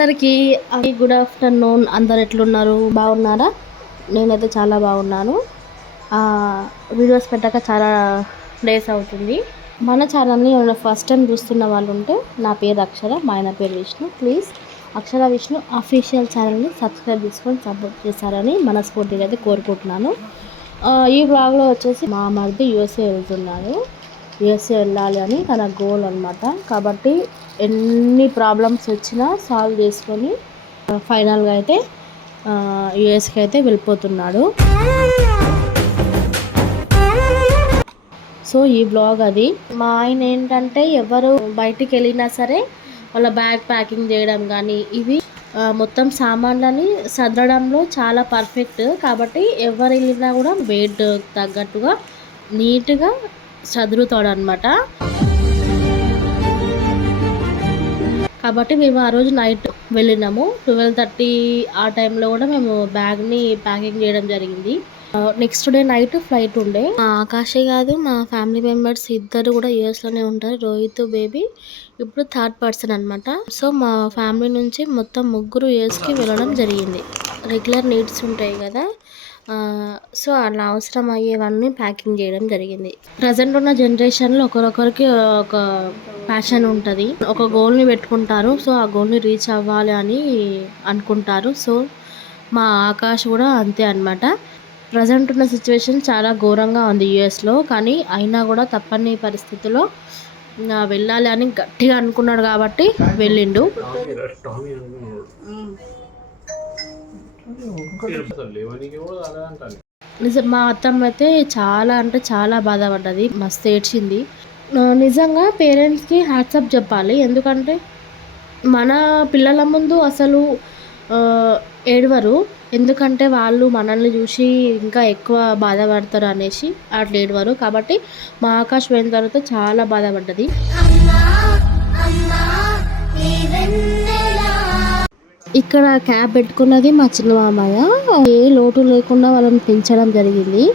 అందరికీ good afternoon అందరు ఎట్లున్నారు? బాగున్నారా? నేనైతే చాలా బాగున్నాను. వీడియోస్ పెట్టాక చాలా డేస్ అవుతుంది. మన ఛానల్ని ఎవరైనా ఫస్ట్ టైం చూస్తున్న వాళ్ళు ఉంటే నా పేరు అక్షర మా ఆయన పేరు విష్ణు. ప్లీజ్ అక్షర విష్ణు అఫీషియల్ ఛానల్ని సబ్స్క్రైబ్ చేసుకొని సపోర్ట్ చేశారని మనస్ఫూర్తిగా అయితే కోరుకుంటున్నాను. ఈ బ్లాగ్లో వచ్చేసి మా మరిది యూఎస్ఏ వెళ్తున్నాను యూఎస్ఏ వెళ్ళాలి అని తన గోల్ అనమాట కాబట్టి ఎన్ని ప్రాబ్లమ్స్ వచ్చినా సాల్వ్ చేసుకొని ఫైనల్గా అయితే యుఎస్కి అయితే వెళ్ళిపోతున్నాడు. సో ఈ బ్లాగ్ అది. మా ఆయన ఏంటంటే ఎవరు బయటికి వెళ్ళినా సరే వాళ్ళ బ్యాగ్ ప్యాకింగ్ చేయడం కానీ ఇవి మొత్తం సామాన్లని సదరడంలో చాలా పర్ఫెక్ట్ కాబట్టి ఎవరు వెళ్ళినా కూడా వెయిట్ తగ్గట్టుగా నీట్గా చదురుతాడు అనమాట కాబట్టి మేము ఆ రోజు నైట్ వెళ్ళినాము. ట్వెల్వ్ థర్టీ ఆ టైంలో కూడా మేము బ్యాగ్ని ప్యాకింగ్ చేయడం జరిగింది. నెక్స్ట్ డే నైట్ ఫ్లైట్ ఉండే. మా ఆకాశే కాదు మా ఫ్యామిలీ మెంబర్స్ ఇద్దరు కూడా యూఎస్లోనే ఉంటారు. రోహిత్ బేబీ ఇప్పుడు థర్డ్ పర్సన్ అనమాట సో మా ఫ్యామిలీ నుంచి మొత్తం ముగ్గురు యూఎస్కి వెళ్ళడం జరిగింది. రెగ్యులర్ నీడ్స్ ఉంటాయి కదా. సో అలా అవసరం అయ్యేవన్నీ ప్యాకింగ్ చేయడం జరిగింది. ప్రజెంట్ ఉన్న జనరేషన్లో ఒకరొకరికి ఒక ప్యాషన్ ఉంటుంది. ఒక గోల్ని పెట్టుకుంటారు. సో ఆ గోల్ని రీచ్ అవ్వాలి అని అనుకుంటారు. సో మా ఆకాష్ కూడా అంతే అన్నమాట. ప్రజెంట్ ఉన్న సిచ్యువేషన్ చాలా ఘోరంగా ఉంది యుఎస్లో కానీ అయినా కూడా తప్పని పరిస్థితిలో వెళ్ళాలి అని గట్టిగా అనుకున్నాడు కాబట్టి వెళ్ళిండు. నిజం మా అత్తమ్మ అయితే చాలా అంటే చాలా బాధపడ్డది మస్తు ఏడ్చింది. నిజంగా పేరెంట్స్కి హ్యాట్సప్ చెప్పాలి. ఎందుకంటే మన పిల్లల ముందు అసలు ఏడవరు. ఎందుకంటే వాళ్ళు మనల్ని చూసి ఇంకా ఎక్కువ బాధపడతారు అనేసి అట్లా ఏడవరు. కాబట్టి మా ఆకాష్ పోయిన తర్వాత చాలా బాధపడ్డది. ఇక్కడ క్యాబ్ పెట్టుకున్నది మా చిన్న మామయ్య. ఏ లోటు లేకుండా వాళ్ళని పెంచడం జరిగింది.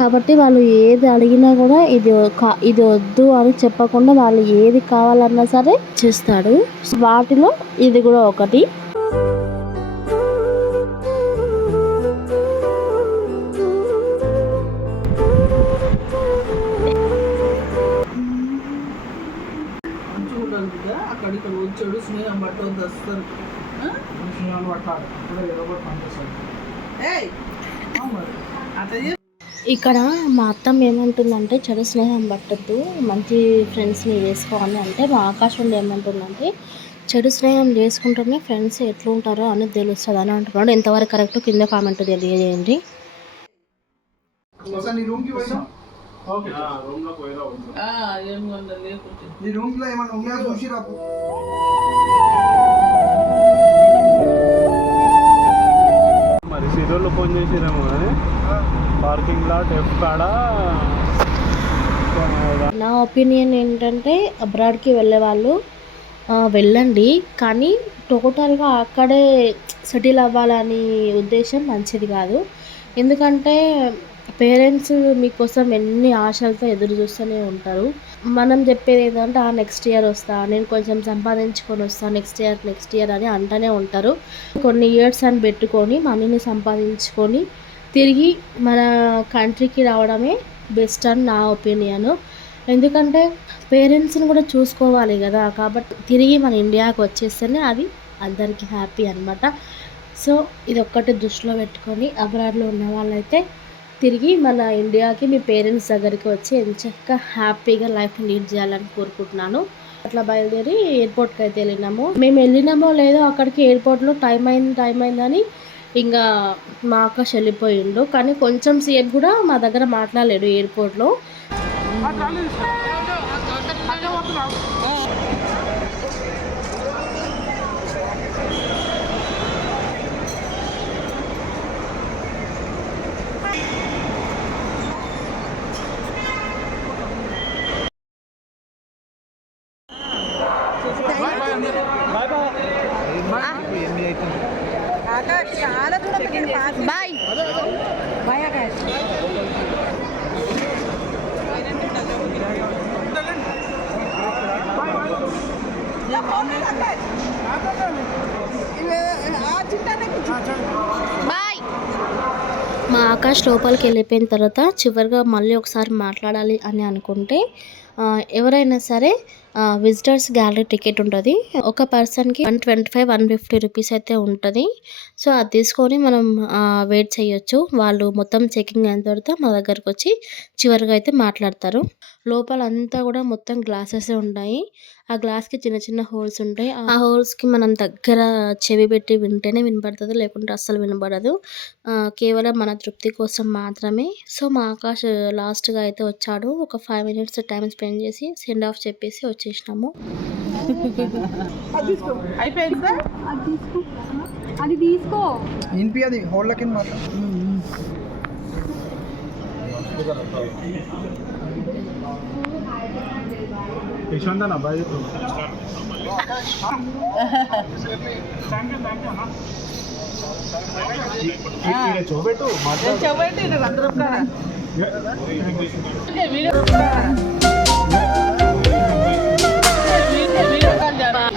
కాబట్టి వాళ్ళు ఏది అడిగినా కూడా ఇది కా- ఇది వద్దు అని చెప్పకుండా వాళ్ళు ఏది కావాలన్నా సరే చేస్తాడు. వాటిలో ఇది కూడా ఒకటి. అట్లా చేసి ఇక్కడ మా అత్తమ్మ ఏమంటుందంటే చెడు స్నేహం పట్టద్దు మంచి ఫ్రెండ్స్ని చేసుకోవాలి. అంటే మా ఆకాశం ఏమంటుందంటే చెడు స్నేహం చేసుకుంటేనే ఫ్రెండ్స్ ఎట్లుంటారో అని తెలుస్తుంది అని అంటున్నాడు. ఎంతవరకు కరెక్ట్ కింద కామెంట్ తెలియజేయండి. రూమ్లో ఏమైనా ఉన్నాయా చూసి రాపు మరి సిరోళ్ళు ఫోన్ చేసిరేమో కానీ పార్కింగ్ లాట్ ఎఫ్ కాడ? నా ఒపీనియన్ ఏంటంటే అబ్రాడ్కి వెళ్ళే వాళ్ళు ఆ, వెళ్ళండి కానీ టోటల్గా అక్కడే సెటిల్ అవ్వాలని ఉద్దేశం మంచిది కాదు. ఎందుకంటే పేరెంట్స్ మీకోసం ఎన్ని ఆశలతో ఎదురు చూస్తూనే ఉంటారు. మనం చెప్పేది ఏంటంటే ఆ నెక్స్ట్ ఇయర్ వస్తా నేను కొంచెం సంపాదించుకొని వస్తా నెక్స్ట్ ఇయర్ నెక్స్ట్ ఇయర్ అని అంటూనే ఉంటారు. కొన్ని ఇయర్స్ అని పెట్టుకొని మనీని సంపాదించుకొని తిరిగి మన కంట్రీకి రావడమే బెస్ట్ అని నా ఒపీనియన్ ఎందుకంటే పేరెంట్స్ని కూడా చూసుకోవాలి కదా కాబట్టి తిరిగి మన ఇండియాకి వచ్చేస్తేనే అది అందరికీ హ్యాపీ అనమాట సో ఇది ఒక్కటి దృష్టిలో పెట్టుకొని అబ్రాడ్లో ఉన్న వాళ్ళైతే తిరిగి మన ఇండియాకి మీ పేరెంట్స్ దగ్గరికి వచ్చి ఎంచక్క హ్యాపీగా లైఫ్ లీడ్ చేయాలని కోరుకుంటున్నాను. అట్లా బయలుదేరి ఎయిర్పోర్ట్కి అయితే వెళ్ళినాము. మేము వెళ్ళినామో లేదో అక్కడికి ఎయిర్పోర్ట్లో టైం అయింది టైం అయిందని ఇంకా మా అక్క వెళ్ళిపోయిండు కానీ కొంచెం సేపు కూడా మా దగ్గర మాట్లాడలేడు ఎయిర్పోర్ట్లో. బాయ్. బాయ్ మా ఆకాష్ లోపలికి వెళ్ళిపోయిన తర్వాత చివరిగా మళ్ళీ ఒకసారి మాట్లాడాలి అని అనుకుంటే ఎవరైనా సరే విజిటర్స్ గ్యాలరీ టికెట్ ఉంటుంది. ఒక పర్సన్కి one twenty five one fifty rupees అయితే ఉంటుంది. సో అది తీసుకొని మనం వెయిట్ చేయొచ్చు. వాళ్ళు మొత్తం చెకింగ్ అయిన తర్వాత మా దగ్గరకు వచ్చి చివరిగా అయితే మాట్లాడతారు. లోపల అంతా కూడా మొత్తం గ్లాసెస్ ఉంటాయి ఆ గ్లాస్కి చిన్న చిన్న హోల్స్ ఉంటాయి. ఆ హోల్స్కి మనం దగ్గర చెవి పెట్టి వింటేనే వినపడుతుంది. లేకుంటే అస్సలు వినపడదు. కేవలం మన తృప్తి కోసం మాత్రమే. సో మా ఆకాష్ లాస్ట్గా అయితే వచ్చాడు. ఒక ఫైవ్ మినిట్స్ టైం స్పెండ్ చేసి సెండ్ ఆఫ్ చెప్పేసి వచ్చేసినాము అది తీసుకో. అది హోళ్ళ కింద యశ్వంత్ అన్న బాయ్ చెప్పు. ఈడ చూపెట్టు. చెవండి అందరం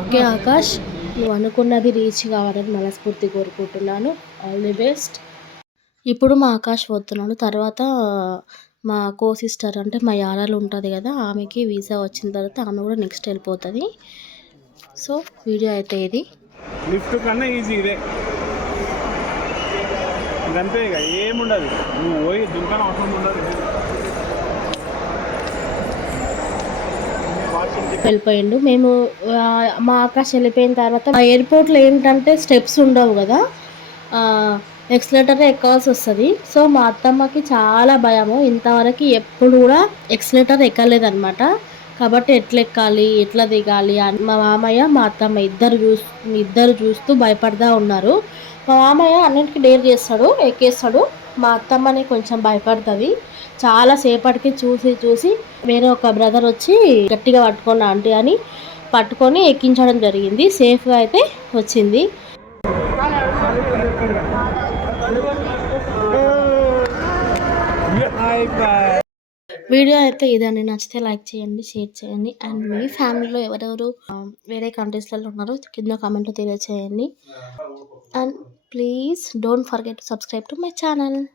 ఓకే ఆకాష్ నువ్వు అనుకున్నది రీచ్ కావాలని మనస్ఫూర్తి కోరుకుంటున్నాను. ఆల్ ది బెస్ట్ ఇప్పుడు మా ఆకాష్ పోతున్నాడు తర్వాత మా కో సిస్టర్ అంటే మా యారాలు ఉంటుంది కదా ఆమెకి వీసా వచ్చిన తర్వాత ఆమె కూడా నెక్స్ట్ వెళ్ళిపోతుంది. సో వీడియో అయితే ఇది. లిఫ్ట్ కన్నా ఈజీ ఇదే. అంతే ఇక ఏముండదు. నువ్వు పోయి దుంకన అవసరం ఉండదు. వెళ్ళిపోయిండు. మేము మా ఆకాశ్ వెళ్ళిపోయిన తర్వాత మా ఎయిర్పోర్ట్లో ఏంటంటే స్టెప్స్ ఉండవు కదా. ఎక్సలేటర్ ఎక్కాల్సి వస్తుంది. సో మా అత్తమ్మకి చాలా భయము. ఇంతవరకు ఎప్పుడు కూడా ఎక్సలేటర్ ఎక్కలేదనమాట కాబట్టి ఎట్లా ఎక్కాలి ఎట్లా దిగాలి అని మా మామయ్య మా అత్తమ్మ ఇద్దరు చూ ఇద్దరు చూస్తూ భయపడతా ఉన్నారు. మా మామయ్య అన్నింటికి డేర్ చేస్తాడు ఎక్కేస్తాడు. మా అత్తమ్మని కొంచెం భయపడుతుంది. చాలా సేపటికి చూసి చూసి వేరే ఒక బ్రదర్ వచ్చి గట్టిగా పట్టుకోండి ఆంటీ అని పట్టుకొని ఎక్కించడం జరిగింది. సేఫ్గా అయితే వచ్చింది. వీడియో అయితే ఇదండి. నచ్చితే లైక్ చేయండి షేర్ చేయండి. అండ్ మీ ఫ్యామిలీలో ఎవరెవరు వేరే కంట్రీస్లలో ఉన్నారో కింద కామెంట్లో తెలియచేయండి. And Please don't forget to subscribe to my channel.